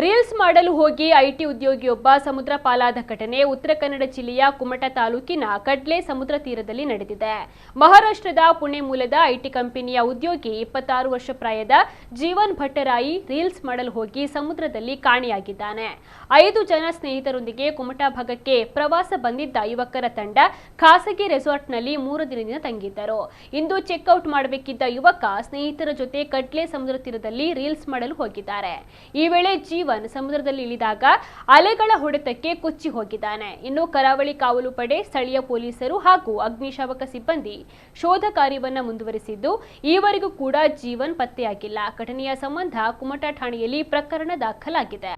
Reels ಮಾಡಲು ಹೋಗಿ IT ಉದ್ಯೋಗಿಯೊಬ್ಬ ಸಮುದ್ರ ಪಾಲಾದ ಘಟನೆ ಉತ್ತರ ಕನ್ನಡ ಜಿಲ್ಲೆಯ ಕುಮಟಾ ತಾಲೂಕಿನ ಕಡ್ಲೆ ಸಮುದ್ರ ತೀರದಲ್ಲಿ ನಡೆದಿದೆ. ಮಹಾರಾಷ್ಟ್ರದ ಪುಣೆ ಮೂಲದ ಐಟಿ ಕಂಪನಿಯ ಉದ್ಯೋಗಿ 26 ವರ್ಷ ಪ್ರಾಯದ ಜೀವನ್ ಭಟ್ಟರಾಯಿ ರೀಲ್ಸ್ ಮಾಡಲು ಹೋಗಿ ಸಮುದ್ರದಲ್ಲಿ ಕಾಣೆಯಾಗಿದ್ದಾನೆ. 5 ಜನ ಸ್ನೇಹಿತರೊಂದಿಗೆ ಕುಮಟಾ ಭಾಗಕ್ಕೆ ಪ್ರವಾಸ ಬಂದಿದ್ದ ಯುವಕರ ತಂಡ ಖಾಸಗಿ ರೆಸಾರ್ಟ್ನಲ್ಲಿ 3 ದಿನದಿಂದ ತಂಗಿದ್ದರು. ಇಂದು ಚೆಕ್ಔಟ್ ಮಾಡಬೇಕಿದ್ದ ಯುವಕ ಸ್ನೇಹಿತರ ಜೊತೆ ಕಡ್ಲೆ ಸಮುದ್ರ ತೀರದಲ್ಲಿ ರೀಲ್ಸ್ ಮಾಡಲು ಹೋಗಿದ್ದಾರೆ. ಈ ವೇಳೆ ಜೀವನ್ ಸಮುದ್ರದಲ್ಲಿ ಇಳಿದಾಗ ಅಲೆಗಳ ಹೊಡೆತಕ್ಕೆ ಕೊಚ್ಚಿ ಹೋಗಿದ್ದಾನೆ. ಇನ್ನು ಕರಾವಳಿ ಕಾವಲು ಪಡೆ, ಸ್ಥಳೀಯ ಪೊಲೀಸರು ಹಾಗೂ ಅಗ್ನಿಶಾಮಕ ಸಿಬ್ಬಂದಿ ಶೋಧ ಕಾರ್ಯವನ್ನ ಮುಂದುವರಿಸಿದ್ದು, ಈವರೆಗೂ ಕೂಡ ಜೀವನ್ ಪತ್ತೆಯಾಗಿಲ್ಲ. ಘಟನೆಯ ಸಂಬಂಧ ಕುಮಟಾ ಠಾಣೆಯಲ್ಲಿ ಪ್ರಕರಣ ದಾಖಲಾಗಿದೆ.